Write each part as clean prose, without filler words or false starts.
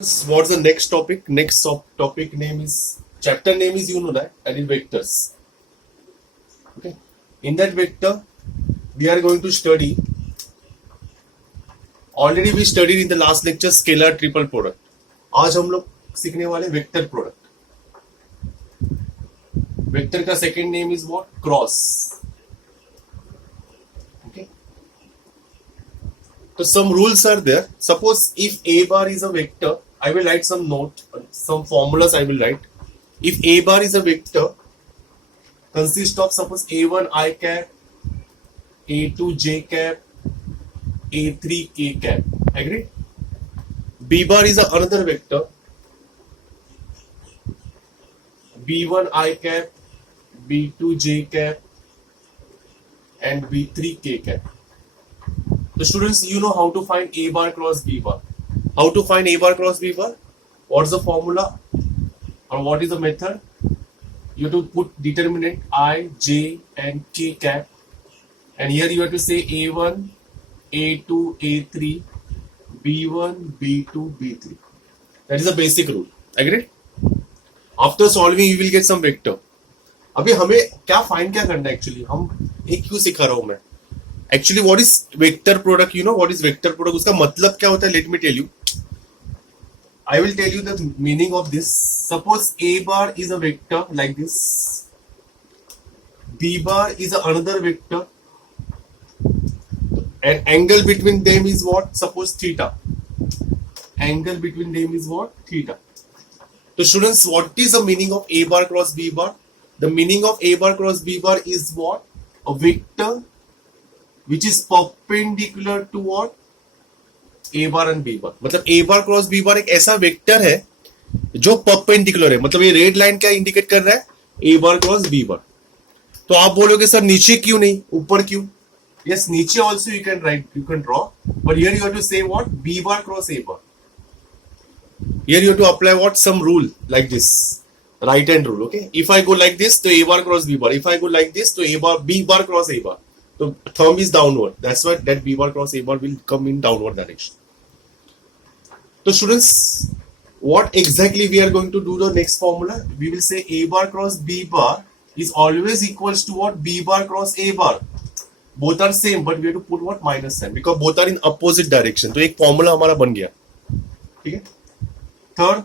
What's the next topic? Next topic name is chapter name is you know that and in vectors. Okay. In that vector, we are going to study. Already we studied in the last lecture scalar triple product. आज हम लोग सीखने वाले vector product. Vector का second name is what? Cross. Okay. So some rules are there. Suppose if a bar is a vector, I will write some note, some formulas I will write. If a bar is a vector, consists of suppose a1 I cap, a2 j cap, a3 k cap. Agree? B bar is another vector. b1 I cap, b2 j cap, and b3 k cap. The students, you know how to find a bar cross b bar. How to find a bar cross b bar? What's the formula? Or what is the method? You have to put determinant I, j, and k cap. And here you have to say a1, a2, a3, b1, b2, b3. That is the basic rule. Agreed? After solving, you will get some vector. अभी हमें क्या find क्या करना है actually? हम एक क्यों सिखा रहा हूं मैं? Actually, what is vector product? You know what is vector product? उसका मतलब क्या होता है? Let me tell you. I will tell you the meaning of this. Suppose a bar is a vector like this. B bar is another vector. And angle between them is what? Suppose theta. Angle between them is what? Theta. So students, what is the meaning of a bar cross b bar? The meaning of a bar cross b bar is what? A vector which is perpendicular to what? A bar and B bar. मतलब A bar cross B bar एक ऐसा vector है जो perpendicular है. मतलब ये red line क्या indicate कर रहा है? A bar cross B bar. तो आप बोलोगे सर नीचे क्यों नहीं, ऊपर क्यों? Yes, नीचे also you can write, you can draw, but here you have to say what? B bar cross A bar. Here you have to apply what? Some rule like this, right hand rule. Okay. If I go like this, to A bar cross B bar. If I go like this, to B bar cross A bar. So thumb is downward. That's why that B bar cross A bar will come in downward direction. So students, what exactly we are going to do the next formula? We will say A bar cross B bar is always equals to what? B bar cross A bar. Both are same, but we have to put what? Minus sign because both are in opposite direction. तो एक formula हमारा बन गया. ठीक है? Third,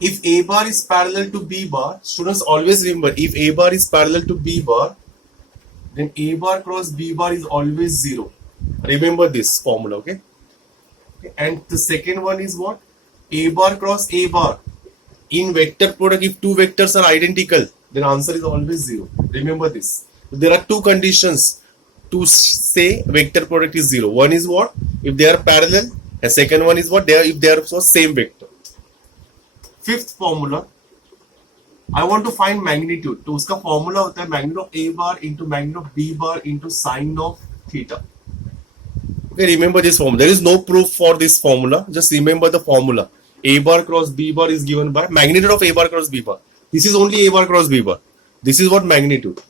if A bar is parallel to B bar, students always remember if A bar is parallel to B bar, then A bar cross B bar is always 0. Remember this formula, okay? And the second one is what? A bar cross A bar. In vector product, if two vectors are identical, then answer is always 0. Remember this. There are two conditions to say vector product is 0. One is what? If they are parallel. And second one is what? If they are same vector. Fifth formula. I want to find magnitude. तो उसका formula होता है magnitude of A bar into magnitude of B bar into sine of theta. Okay, remember this formula. There is no proof for this formula. Just remember the formula. A bar cross B bar is given by magnitude of A bar cross B bar. This is only A bar cross B bar. This is what magnitude.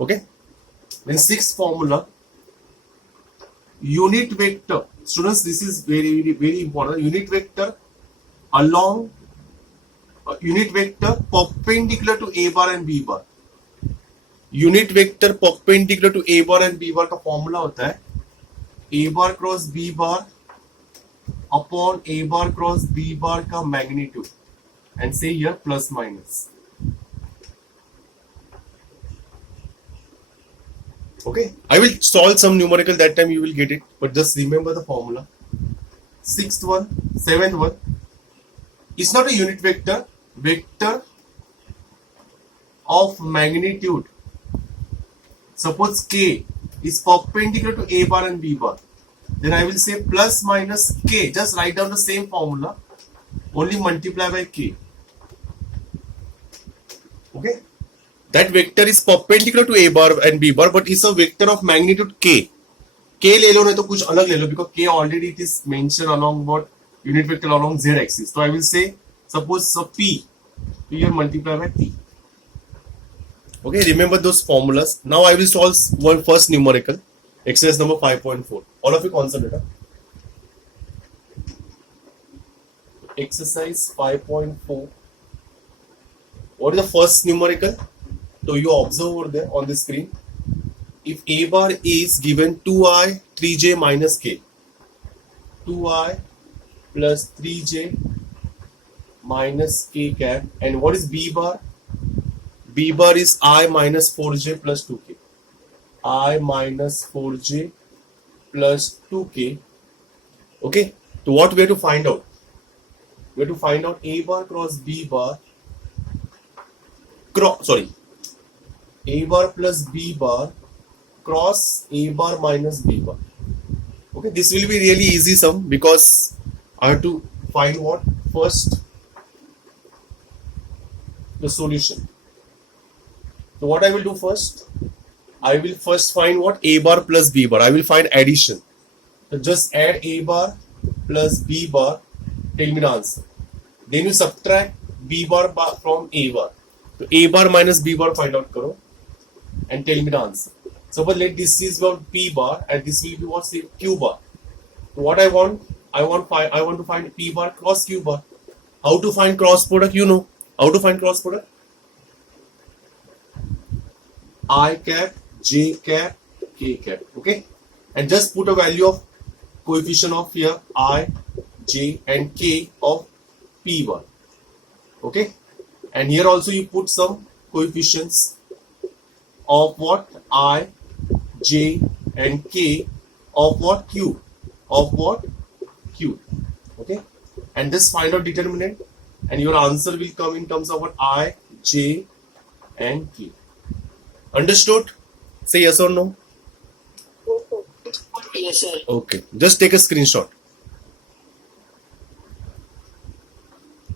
Okay. Then sixth formula. Unit vector. Students, this is very, very important. Unit vector along unit vector perpendicular to A bar and B bar. Unit vector perpendicular to A bar and B bar का formula होता है A bar cross B bar upon A bar cross B bar का magnitude and say here plus minus. Okay, I will solve some numerical that time you will get it, but just remember the formula. Sixth one, seventh one. It's not a unit vector. Vector of magnitude. Suppose K is perpendicular to A bar and B bar. Then I will say plus minus K. Just write down the same formula. Only multiply by K. Okay. That vector is perpendicular to A bar and B bar, but it's a vector of magnitude K. K ले लो नहीं तो कुछ अलग ले लो because K already it is mentioned along what unit vector along Z axis. So I will say suppose P. Here multiply by P. Okay, remember those formulas. Now I will solve one first numerical. Exercise number 5.4. All of you concentrate. exercise 5.4. What is the first numerical? So you observe over there on the screen. If a bar is given 2i 3j minus k, 2i plus 3j minus k cap, and what is b bar? B bar is I minus 4j plus 2k. I minus 4j plus 2k. Okay. So what we have to find out? We have to find out A bar cross B bar. A bar plus B bar cross A bar minus B bar. Okay. This will be really easy sum because I have to find what? First, the solution. So what I will do first? I will first find what? A bar plus B bar. I will find addition. So just add A bar plus B bar. Tell me the answer. Then you subtract B bar from A bar. So A bar minus B bar find out karo and tell me the answer. So but let this is about P bar and this will be what? Say Q bar. So what I want to find P bar cross Q bar. How to find cross product? You know how to find cross product. I cap, J cap, K cap. Okay, and just put a value of coefficient of here I, J, and K of P bar. Okay, and here also you put some coefficients of what? I, J, and K of what? Q. Of what? Q. Okay, and just find out determinant, and your answer will come in terms of what? I, J, and K. Understood? Say yes or no. Yes, sir. Okay. Just take a screenshot.